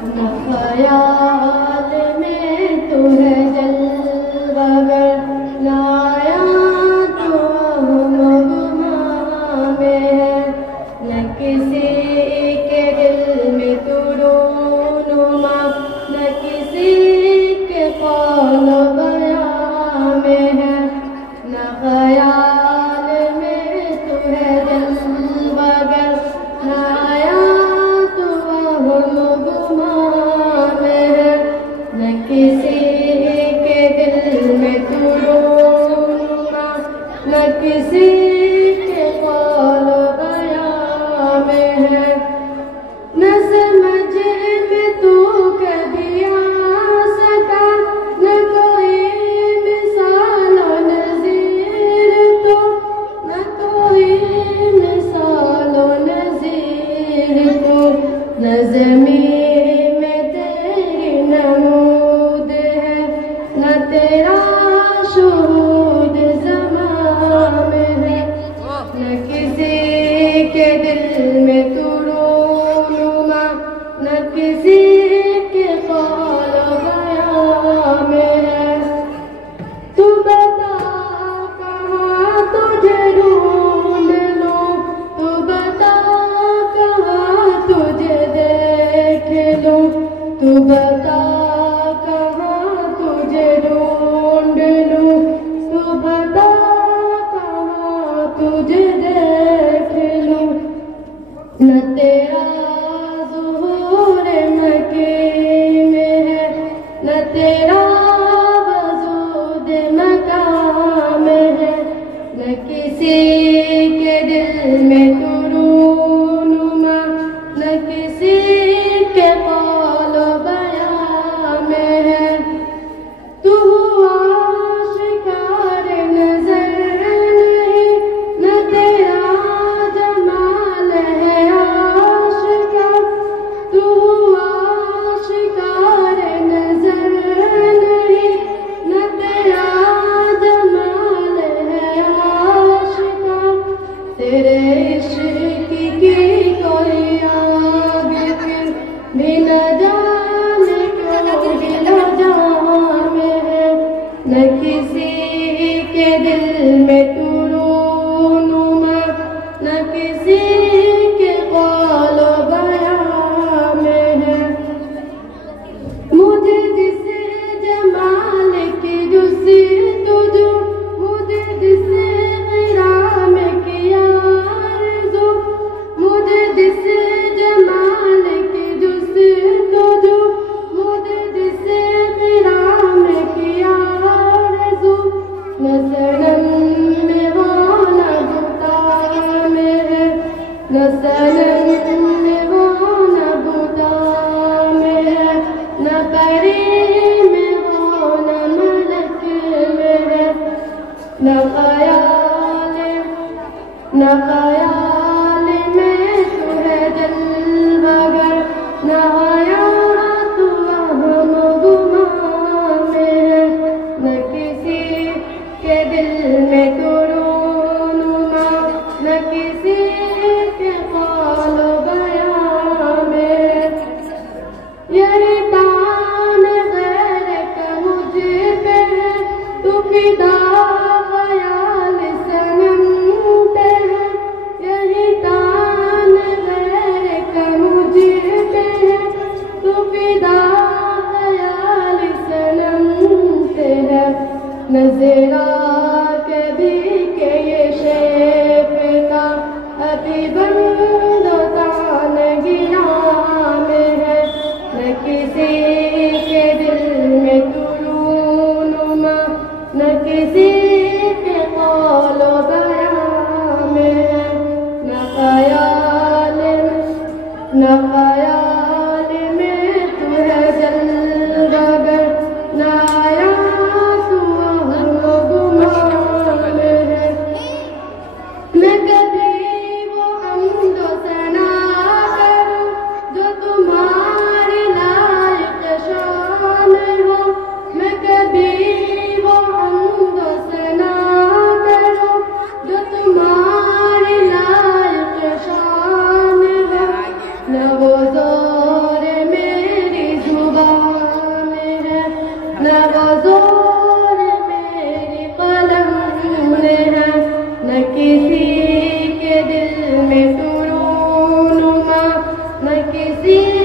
न ख्याल में तू है जलवागर, न आया तू गुमा में है, न किसी के दिल में तू रूनुमा, न किसी के कौल बयां में है, न ख्याल में तू है जलवागर, न आया तू गुमा में है, न किसी के दिल में तू रूनुमा, न किसी के कौल बयां में है, न समझ में तू कभी आ सका, न कोई मिसाल नज़ीर तू, न कोई मिसाल नज़ीर तू, न ज़मीं में तेरी नमूद है, न तेरा शुहूद ज़मां में है, न किसी के दिल में तू रूनुमा, न किसी के कौल बयां में है। तू बता कहाँ तुझे ढूंढ लूं, तू बता कहाँ तुझे देख लूं, तू बता कहाँ तुझे ढूंढ लूं, तू बता कहाँ तुझे देख लूं, न तेरा ज़ुहूर मकी में है, न तेरा वजूद मकाम में है, न किसी के दिल में तू रूनुमा, न किसी के कौल बयां में है। तू आशिकार नजर नहीं, न तेरा जमाल है आशिका, तू आशिकार नजर नहीं, न तेरा जमाल है आशिका, तेरे इश्क की कोई आग फिर भी न जाने क्यों दिल जाम है, न किसी के दिल में तू रूनुमा, न किसी के कौल बयां में है। मुझे जिस जमाल की जुस्तजू, मुझे जिस ग़िराम की आरज़ू, मुझे जिस जमाल की जुस्तजू, मुझे जिस ग़िराम की आरज़ू, न सनम में वो न बुता में है, न सनम में वो न बुता में है, न परी में वो न मलक में है, न ख्याल में तू है जलवागर, न आया तू गुमा में है, न किसी के दिल में तू रूनुमा, न किसी के कौल बयां में है। यही तान गैर का मुझ पे है, तू फिदा ख्याल सनम पे है, यही तान गैर का मुझ पे है, तू फिदा ख्याल सनम पे है, नज़रा कभी के ये शेप का अभी बंदो तान गिरा में है, न किसी के दिल में तू रूनुमा, न किसी किसी